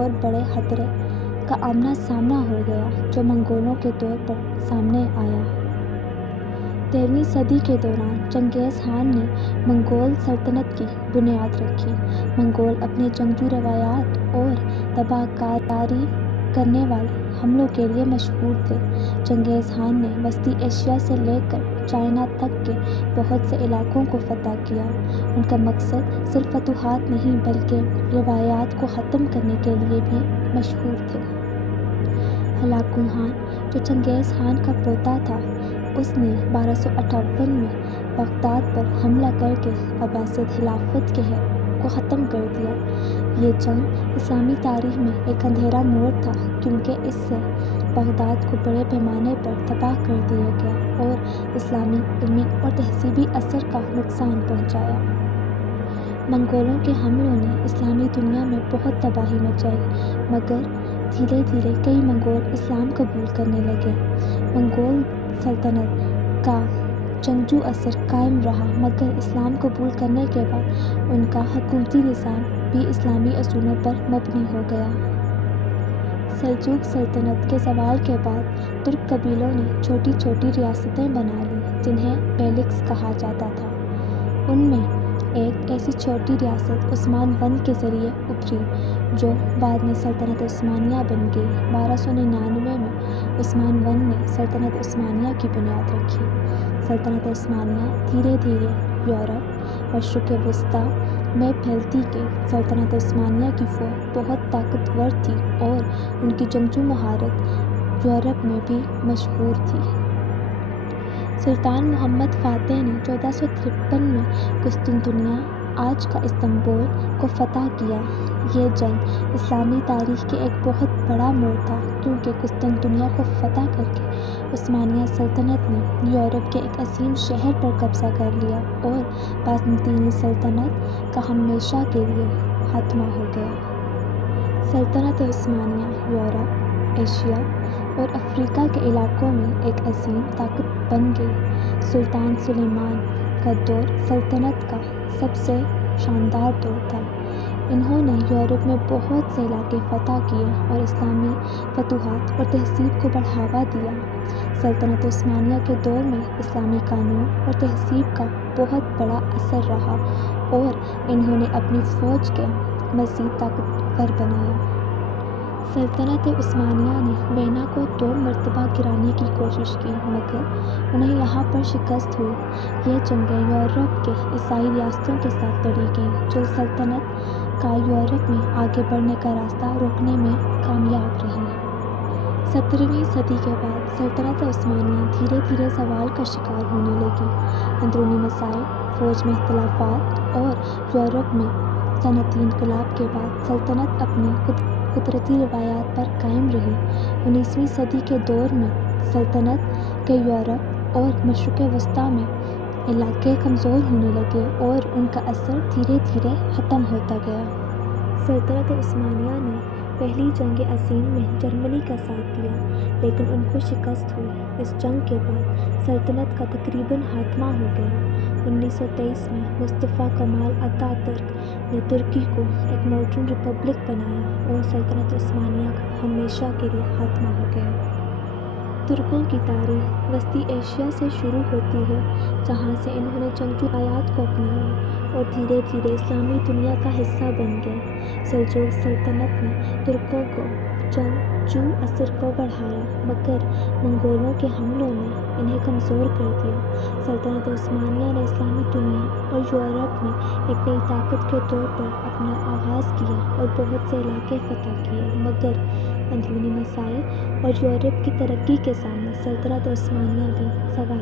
اور بڑے خطرے کا آمنا سامنا ہو گیا جو منگولوں کے طور پر سامنے آیا۔ 13ویں صدی کے دوران چنگیز خان نے منگول سلطنت کی بنیاد رکھی۔ منگول اپنے جنگجو روایات اور تباہ کاری کرنے والے حملوں کے لیے مشہور تھے۔ چنگیز خان نے وسطی ایشیا سے لے کر چائنا تک کے بہت سے علاقوں کو فتح کیا۔ ان کا مقصد صرف فتوحات نہیں بلکہ روایات کو ختم کرنے کے لیے بھی مشہور تھے۔ ہلاکو خان جو چنگیز خان کا پوتا تھا، اس نے 1258 میں بغداد پر حملہ کر کے عباسد خلافت کو ختم کر دیا۔ یہ جنگ اسلامی تاریخ میں ایک اندھیرا موڑ تھا کیونکہ اس سے بغداد کو بڑے پیمانے پر تباہ کر دیا گیا اور اسلامی علمی اور تہذیبی اثر کا نقصان پہنچایا۔ منگولوں کے حملوں نے اسلامی دنیا میں بہت تباہی مچائی مگر دھیرے دھیرے کئی منگول اسلام قبول کرنے لگے۔ منگول سلطنت کا جنگجو اثر قائم رہا مگر اسلام قبول کرنے کے بعد ان کا حکومتی نظام بھی اسلامی اصولوں پر مبنی ہو گیا۔ سلجوق سلطنت کے زوال کے بعد ترک قبیلوں نے چھوٹی چھوٹی ریاستیں بنا لیں جنہیں بیلکس کہا جاتا تھا۔ ان میں ایک ایسی چھوٹی ریاست عثمان ون کے ذریعے ابھری جو بعد میں سلطنت عثمانیہ بن گئی۔ 1299 میں عثمان ون نے سلطنت عثمانیہ کی بنیاد رکھی۔ سلطنت عثمانیہ دھیرے دھیرے یورپ، مشرق وسطیٰ میں پھیلتی گئی۔ سلطنت عثمانیہ کی فوج بہت طاقتور تھی اور ان کی جنگجو مہارت یورپ میں بھی مشہور تھی۔ سلطان محمد فاتح نے 1453 میں قسطنطنیہ، آج کا استنبول، کو فتح کیا۔ یہ جنگ اسلامی تاریخ کے ایک بہت بڑا موڑ تھا کیونکہ قسطنطنیہ کو فتح کر کے عثمانیہ سلطنت نے یورپ کے ایک عظیم شہر پر قبضہ کر لیا اور بازنطینی سلطنت کا ہمیشہ کے لیے خاتمہ ہو گیا۔ سلطنت عثمانیہ یورپ، ایشیا اور افریقہ کے علاقوں میں ایک عظیم طاقت بن گئی۔ سلطان سلیمان کا دور سلطنت کا سب سے شاندار دور تھا۔ انہوں نے یورپ میں بہت سے علاقے فتح کیے اور اسلامی فتوحات اور تہذیب کو بڑھاوا دیا۔ سلطنت عثمانیہ کے دور میں اسلامی قانون اور تہذیب کا بہت بڑا اثر رہا اور انہوں نے اپنی فوج کو مزید طاقتور بنایا۔ سلطنت عثمانیہ نے وینا کو 2 مرتبہ گرانے کی کوشش کی مگر انہیں یہاں پر شکست ہوئی۔ یہ جنگیں یورپ کے عیسائی ریاستوں کے ساتھ لڑی گئیں جو سلطنت کا یورپ میں آگے بڑھنے کا راستہ روکنے میں کامیاب رہیں۔ 17ویں صدی کے بعد سلطنت عثمانیہ دھیرے دھیرے زوال کا شکار ہونے لگی۔ اندرونی مسائل، فوج میں اختلافات اور یورپ میں صنعتی انقلاب کے بعد سلطنت اپنی قدرتی روایات پر قائم رہی۔ 19ویں صدی کے دور میں سلطنت کے یورپ اور مشرق وسطیٰ میں علاقے کمزور ہونے لگے اور ان کا اثر دھیرے دھیرے ختم ہوتا گیا۔ سلطنت عثمانیہ نے پہلی جنگ عظیم میں جرمنی کا ساتھ دیا لیکن ان کو شکست ہوئی۔ اس جنگ کے بعد سلطنت کا تقریباً خاتمہ ہو گیا۔ 1923 میں مصطفیٰ کمال اتا ترک نے ترکی کو ایک ماڈرن ریپبلک بنایا اور سلطنت عثمانیہ کا ہمیشہ کے لیے خاتمہ ہو گیا۔ ترکوں کی تاریخ وسطی ایشیا سے شروع ہوتی ہے جہاں سے انہوں نے جنگجو روایات کو اپنایا اور دھیرے دھیرے اسلامی دنیا کا حصہ بن گئے۔ سلجوق سلطنت نے ترکوں کے جنگجو اثر کو بڑھایا مگر منگولوں کے حملوں نے انہیں کمزور کر دیا۔ سلطنت عثمانیہ نے اسلامی دنیا اور یورپ میں ایک نئی طاقت کے طور پر اپنا آغاز کیا اور بہت سے علاقے فتح کیے مگر اندرونی مسائل اور یورپ کی ترقی کے سامنے سلطنت عثمانیہ بھی زوال